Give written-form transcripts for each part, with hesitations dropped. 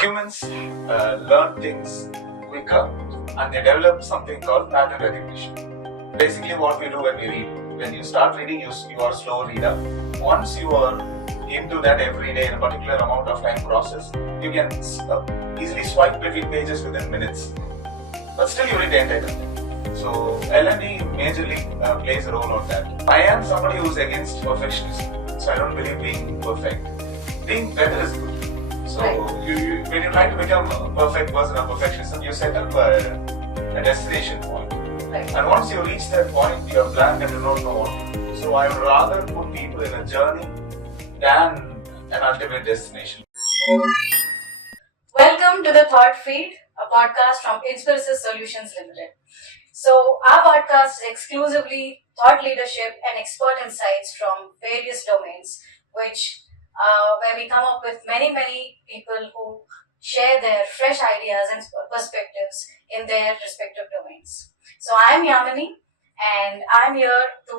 Humans learn things quicker and they develop something called pattern recognition. Basically, what we do when we read, when you start reading, you are a slow reader. Once you are into that every day in a particular amount of time process, you can easily swipe between pages within minutes. But still, you read the entire content. So, L&D majorly plays a role on that. I am somebody who is against perfectionism, so I don't believe being perfect. Being better is good. So when you try to become a perfect person or perfectionist, you set up a destination point. Right. And once you reach that point, you are blank and you don't know what to do. So I would rather put people in a journey than an ultimate destination. Welcome to the Thought Feed, a podcast from Inspirasis Solutions Limited. So our podcast is exclusively thought leadership and expert insights from various domains, which where we come up with many people who share their fresh ideas and perspectives in their respective domains. So I'm Yamini, and I'm here to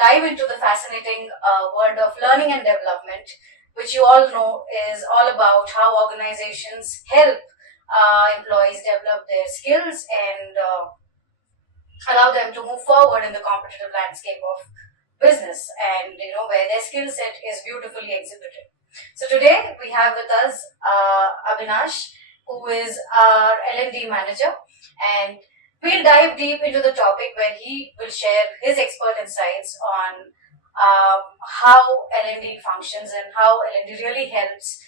dive into the fascinating world of learning and development, which you all know is all about how organizations help employees develop their skills and allow them to move forward in the competitive landscape of business, and where their skill set is beautifully exhibited. So today we have with us Abinash, who is our L&D manager, and we'll dive deep into the topic where he will share his expert insights on how L&D functions and how L&D really helps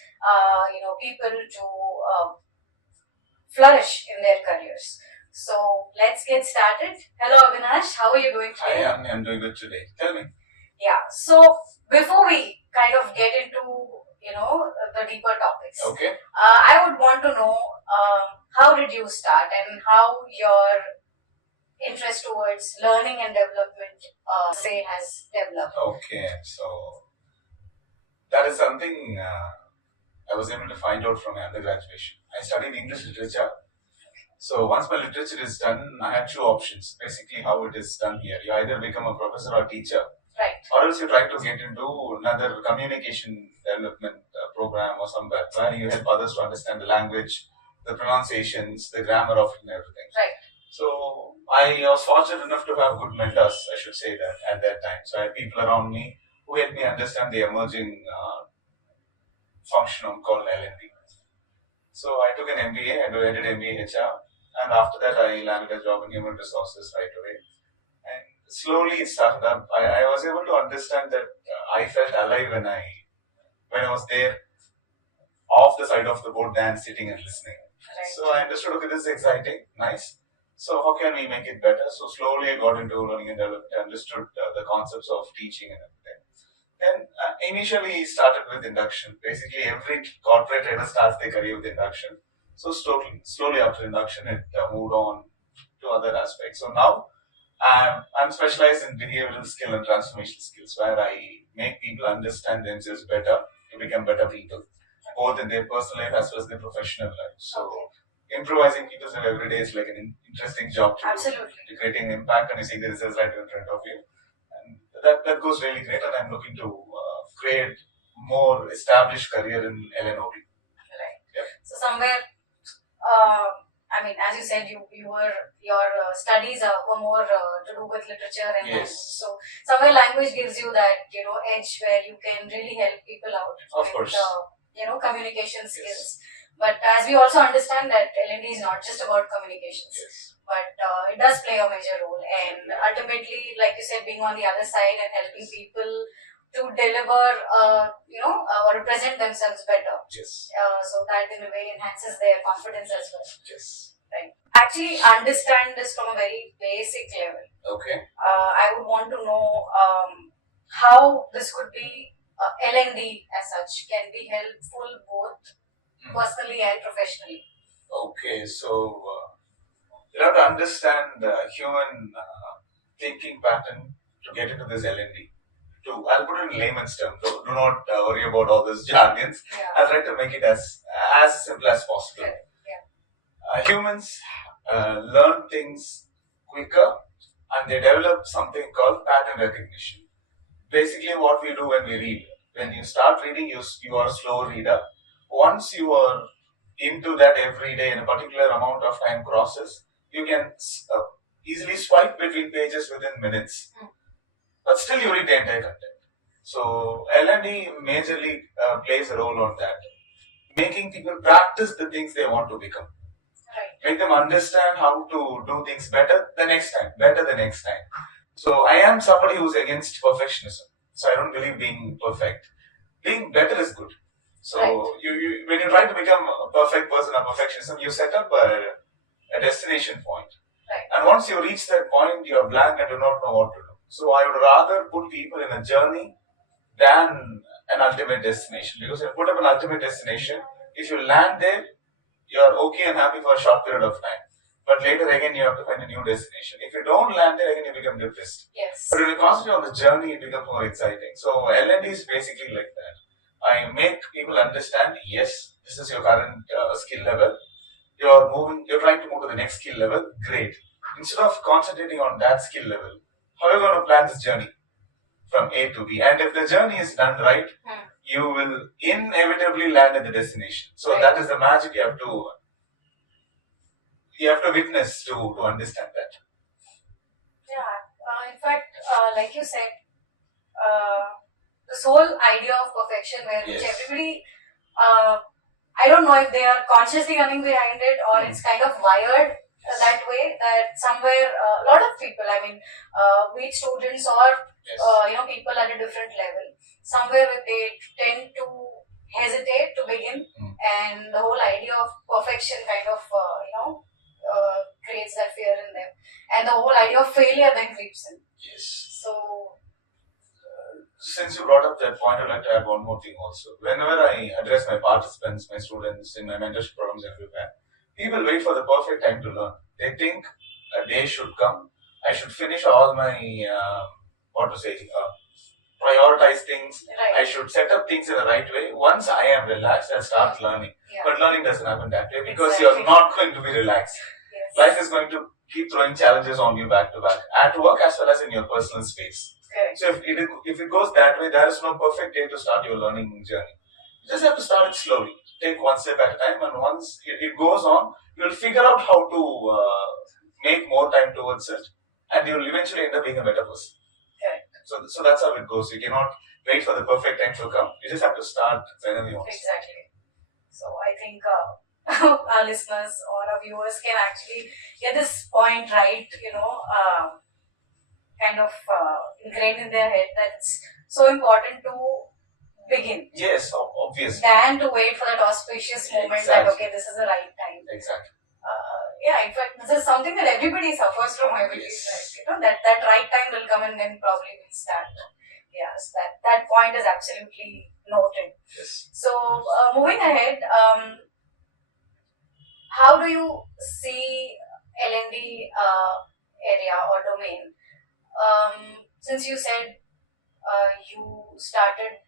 people to flourish in their careers. So let's get started. Hello Avinash, how are you doing today? I'm doing good today. Tell me. Yeah, so before we kind of get into the deeper topics, Okay. I would want to know how did you start and how your interest towards learning and development has developed. Okay, so that is something I was able to find out from my undergraduation. I studied English literature. So once my literature is done, I had two options. Basically, how it is done here. You either become a professor or teacher, Right. or else you try to get into another communication development program or somewhere where you help others to understand the language, the pronunciations, the grammar of it and everything. Right. So I was fortunate enough to have good mentors, I should say that, at that time. So I had people around me who helped me understand the emerging function called L&D. So I took an MBA, I did MBA HR, and after that I landed a job in human resources right away. And slowly it started up. I was able to understand that I felt alive when I was there, off the side of the boat than sitting and listening. Right. So I understood, okay, this is exciting, nice. So how can we make it better? So slowly I got into learning and development, understood the concepts of teaching and everything. Then initially started with induction. Basically, every corporate trainer starts their career with induction. So slowly after induction, it moved on to other aspects. So now I'm specialized in behavioral skill and transformational skills, where I make people understand themselves better to become better people, both in their personal life as well as their professional life. So improvising people's life every day is like an interesting job to Absolutely. do. You're creating an impact and you see the results right in front of you. That goes really great, and I'm looking to create more established career in LNOB. Right. Yeah. So somewhere, as you said, your studies were more to do with literature and Yes. language. So somewhere language gives you that edge where you can really help people out Of with course. communication skills. Yes. But as we also understand that L&D is not just about communications. Yes. But it does play a major role, and ultimately, like you said, being on the other side and helping people to deliver, or represent themselves better. Yes. So that in a way enhances their confidence as well. Yes. Right. Actually, understand this from a very basic level. Okay. I would want to know how this could be L&D as such can be helpful both personally and professionally. Okay, so you have to understand the human thinking pattern to get into this L&D. I'll put it in layman's terms. Do not worry about all these jargons. Yeah. I'll try to make it as simple as possible. Correct. Yeah. Humans learn things quicker and they develop something called pattern recognition. Basically, what we do when we read, when you start reading, you are a slow reader. Once you are into that every day and a particular amount of time crosses, you can easily swipe between pages within minutes. But still you read the entire content. So L&D majorly plays a role on that, making people practice the things they want to become. Right. Make them understand how to do things better the next time, better the next time. So I am somebody who's against perfectionism. So I don't believe being perfect. Being better is good. So Right. you when you try to become a perfect person or perfectionism, you set up a destination point. Right. And once you reach that point, you are blank and do not know what to do. So I would rather put people in a journey than an ultimate destination. Because if you put up an ultimate destination, if you land there, you are okay and happy for a short period of time. But later again, you have to find a new destination. If you don't land there, again you become depressed. Yes. But when you concentrate on the journey, it becomes more exciting. So L&D is basically like that. I make people understand, yes, this is your current skill level. You're trying to move to the next skill level. Great. Instead of concentrating on that skill level, how are you going to plan this journey from A to B? And if the journey is done right, you will inevitably land at the destination. So Right. that is the magic you have to witness to understand that. Yeah. In fact, like you said, this whole idea of perfection, where which Yes. everybody, I don't know if they are consciously running behind it or it's kind of wired that way. That somewhere, a lot of people, I mean, be it students or Yes. people at a different level, somewhere they tend to hesitate to begin, and the whole idea of perfection kind of creates that fear in them, and the whole idea of failure then creeps in. Yes. So Since you brought up that point, I'd like to add one more thing also. Whenever I address my participants, my students in my mentorship programs everywhere, people wait for the perfect time to learn. They think a day should come. I should finish all my prioritize things. right. I should set up things in the right way. Once I am relaxed, I'll start learning. Yeah. But learning doesn't happen that way because Exactly. you're not going to be relaxed. Yes. Life is going to keep throwing challenges on you back to back, at work as well as in your personal space. Correct. So if it goes that way, there is no perfect day to start your learning journey. You just have to start it slowly. Take one step at a time, and once it goes on, you'll figure out how to make more time towards it, and you'll eventually end up being a better person. Correct. So that's how it goes. You cannot wait for the perfect time to come. You just have to start whenever you want. Exactly. So I think our listeners or our viewers can actually get this point right, kind of ingrained in their head that it's so important to begin Yes, obviously. than to wait for that auspicious moment that, Exactly. okay, this is the right time. Exactly. Yeah, in fact, this is something that everybody suffers from, I believe. Yes. Right? That right time will come and then probably we'll start. Yes, that point is absolutely noted. Yes. So, moving ahead, how do you see L&D area or domain? Since you said you started,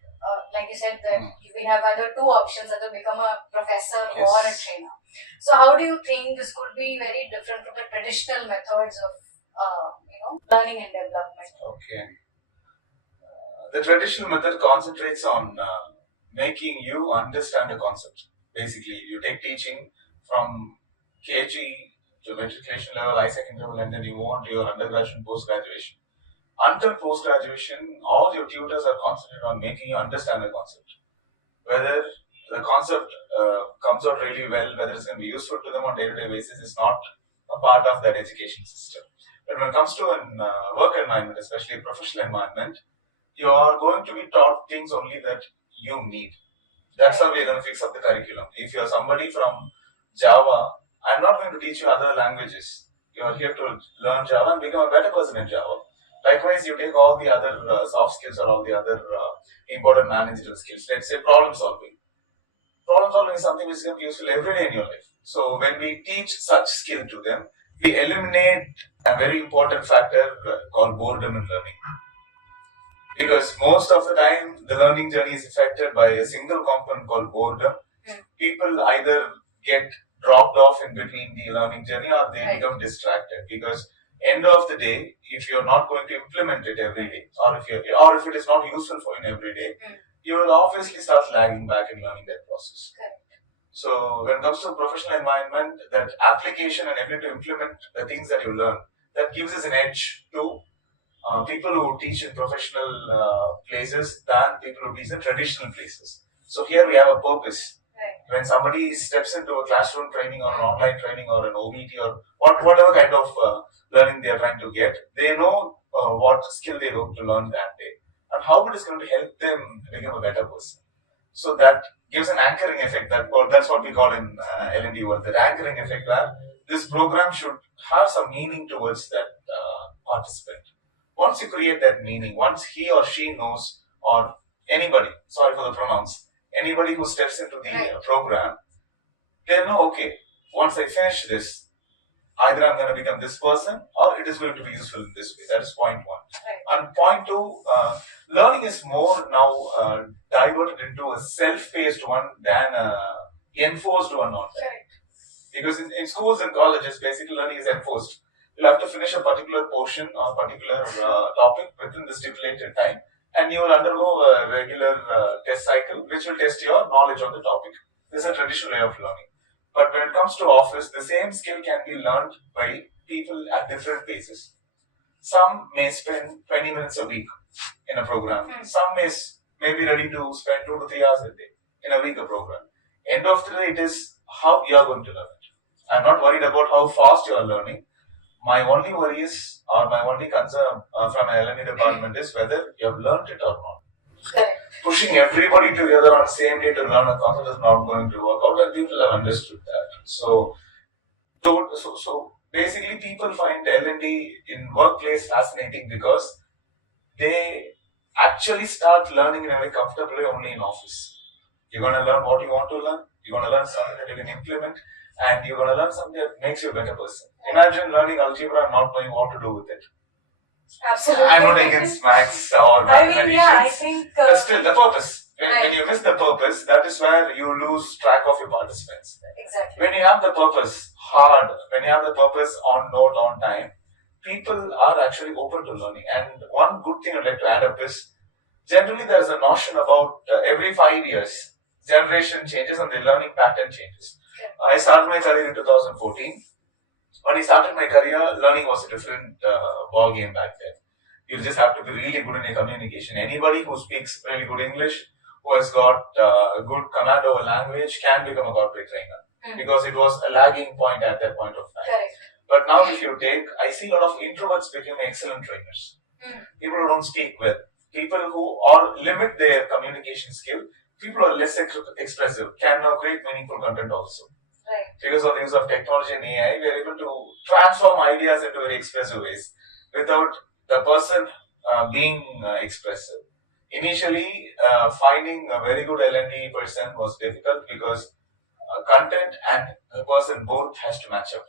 like you said, that we have either two options, either become a professor Yes. or a trainer. So, how do you think this could be very different from the traditional methods of learning and development? Okay. The traditional method concentrates on making you understand a concept. Basically, you take teaching from KG to matriculation level, high secondary level, and then you move on to your undergraduate and post graduation. Until post graduation, all your tutors are concentrated on making you understand the concept. Whether the concept comes out really well, whether it's going to be useful to them on day-to-day basis, is not a part of that education system. But when it comes to a work environment, especially a professional environment, you are going to be taught things only that you need. That's how we're going to fix up the curriculum. If you're somebody from Java, I'm not going to teach you other languages. You're here to learn Java and become a better person in Java. Likewise, you take all the other soft skills or all the other important managerial skills. Let's say problem solving. Problem solving is something which is going to be useful every day in your life. So when we teach such skill to them, we eliminate a very important factor called boredom in learning. Because most of the time, the learning journey is affected by a single component called boredom. People either get dropped off in between the learning journey or they become distracted. Because end of the day, if you're not going to implement it every day, or if it is not useful for you every day, you will obviously start lagging back in learning that process. So when it comes to professional environment, that application and ability to implement the things that you learn, that gives us an edge to people who teach in professional places than people who teach in traditional places. So here we have a purpose. Right. When somebody steps into a classroom training or an online training or an OBT or whatever kind of learning they are trying to get, they know what skill they hope to learn that day and how it is going to help them become a better person. So that gives an anchoring effect. That's what we call in L&D work, that anchoring effect, where this program should have some meaning towards that participant. Once you create that meaning, once he or she knows, or anybody, sorry for the pronouns, anybody who steps into the program, they know, okay, once I finish this, either I'm going to become this person or it is going to be useful in this way. That is point one. Right. And point two, learning is more now diverted into a self-paced one than enforced one on that. Right. Because in schools and colleges, basically learning is enforced. You'll have to finish a particular portion or particular topic within the stipulated time, and you will undergo a regular test cycle which will test your knowledge on the topic. This is a traditional way of learning. But when it comes to office, the same skill can be learned by people at different paces. Some may spend 20 minutes a week in a program. Some may be ready to spend 2 to 3 hours a day in a week a program. End of the day, it is how you are going to learn it. I'm not worried about how fast you are learning. My only worry is, or my only concern from an L&D department is whether you have learned it or not. Correct. Pushing everybody together on the same day to learn a concept is not going to work out, and people have understood that. So basically, people find L&D in workplace fascinating because they actually start learning in a very comfortable way only in office. You're going to learn what you want to learn. You're going to learn something that you can implement, and you're going to learn something that makes you a better person. Imagine learning algebra and not knowing what to do with it. Absolutely. I'm not against maths or mathematics. I think. But still, the purpose. When you miss the purpose, that is where you lose track of your participants. Exactly. When you have the purpose hard, when you have the purpose on note, on time, people are actually open to learning. And one good thing I'd like to add up is, generally there is a notion about every 5 years, generation changes and the learning pattern changes. Okay. I started my career in 2014. When I started my career, learning was a different ball game back then. You just have to be really good in your communication. Anybody who speaks really good English, who has got a good command over language, can become a corporate trainer. Because it was a lagging point at that point of time. Correct. But now if you take, I see a lot of introverts becoming excellent trainers. People who don't speak well, people who limit their communication skill, people who are less expressive can now create meaningful content also. Right. Because of the use of technology and AI, we are able to transform ideas into very expressive ways without the person being expressive. Initially, finding a very good L&D person was difficult because content and the person both has to match up.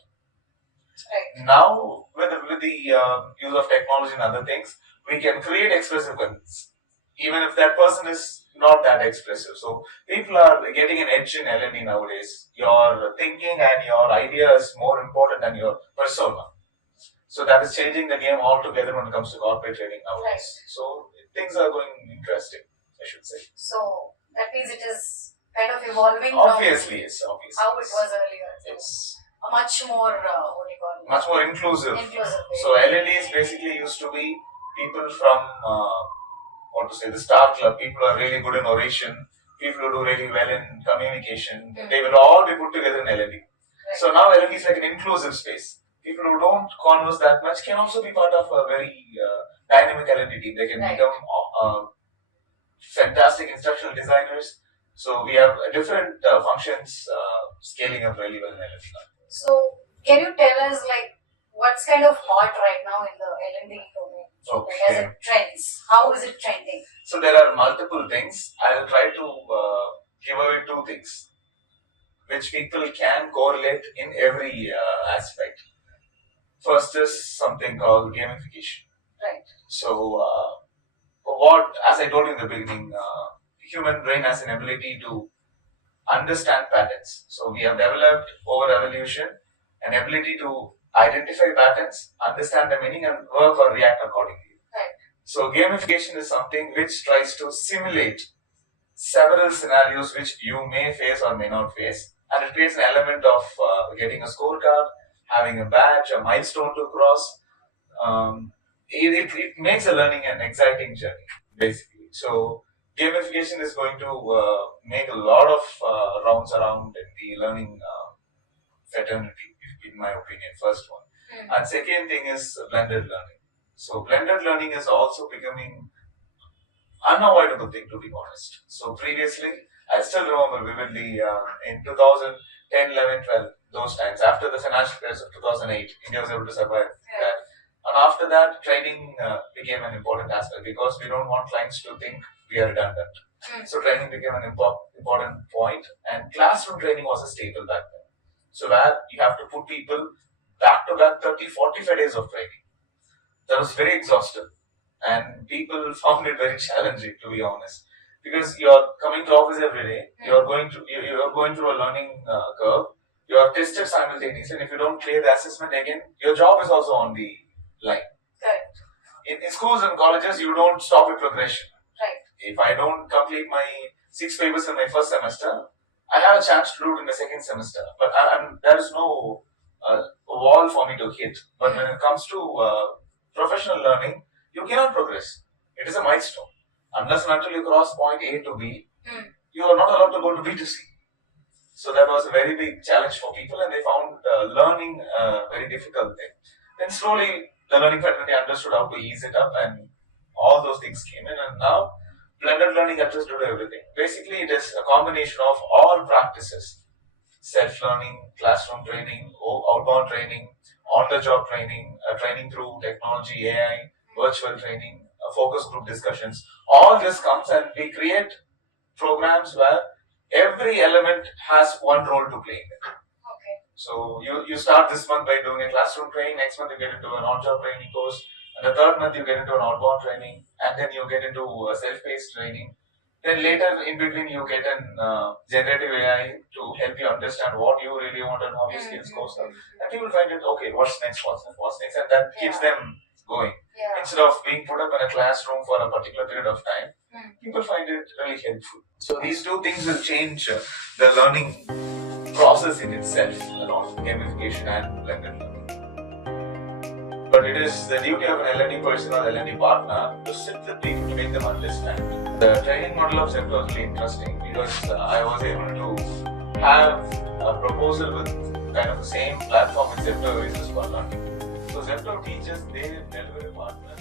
Right. Now, with the use of technology and other things, we can create expressive contents, even if that person is not that expressive. So people are getting an edge in L&D nowadays. Your thinking and your idea is more important than your persona. So that is changing the game altogether when it comes to corporate training nowadays. Right. So things are going interesting, I should say. So that means it is kind of evolving. Obviously, yes. Obviously, how it was earlier. Yes. A much more much more inclusive. So L&D is basically used to be people from the star club. People who are really good in oration, people who do really well in communication. They will all be put together in L&D. Right. So now L&D is like an inclusive space. People who don't converse that much can also be part of a very dynamic L&D team. They can become fantastic instructional designers. So we have different functions scaling up really well in L&D. So can you tell us what's kind of hot right now in the L&D domain? Okay. As it trends, how is it trending? So there are multiple things. I'll try to give away 2 things which people can correlate in every aspect. First is something called gamification. Right. So as I told you in the beginning, human brain has an ability to understand patterns. So we have developed over evolution an ability to identify patterns, understand the meaning, and work or react accordingly. Right. So gamification is something which tries to simulate several scenarios which you may face or may not face, and it creates an element of getting a scorecard, having a badge, a milestone to cross. It makes the learning an exciting journey, basically. So gamification is going to make a lot of rounds around in the learning fraternity, in my opinion, first one. And second thing is blended learning. So blended learning is also becoming unavoidable thing, to be honest. So previously, I still remember vividly in 2010, 11, 12, those times, after the financial crisis of 2008, India was able to survive that. And after that, training became an important aspect because we don't want clients to think we are redundant. So training became an important point, and classroom training was a staple back then. So where you have to put people back to back 30, 45 days of training. That was very exhaustive, and people found it very challenging, to be honest, because you're coming to office every day, you're going through a learning curve, you are tested simultaneously, and if you don't clear the assessment again, your job is also on the line. Correct. In schools and colleges, you don't stop a progression. Right. If I don't complete my 6 papers in my first semester, I have a chance to do it in the second semester, but there is no wall for me to hit. But when it comes to professional learning, you cannot progress. It is a milestone. Unless and until you cross point A to B, you are not allowed to go to B to C. So that was a very big challenge for people, and they found learning a very difficult thing. Then slowly, the learning fraternity understood how to ease it up, and all those things came in, and now blended learning adjusts to everything. Basically, it is a combination of all practices: self-learning, classroom training, outbound training, on-the-job training, training through technology, AI, virtual training, focus group discussions. All this comes, and we create programs where every element has one role to play in it. Okay. So you start this month by doing a classroom training, next month you get into an on-job training course, and the third month you get into an outbound training, and then you get into a self-paced training. Then later in between you get an generative AI to help you understand what you really want and how your skills goes up. And people find it, okay, what's next, and that keeps them going. Yeah. Instead of being put up in a classroom for a particular period of time, people find it really helpful. So these two things will change the learning process in itself, a lot of gamification and blended learning. But it is the duty of an L&D person or L&D partner to sit with people to make them understand. The training model of Zepto was really interesting because I was able to have a proposal with kind of the same platform with Zepto Services for learning. So Zepto teaches their delivery partner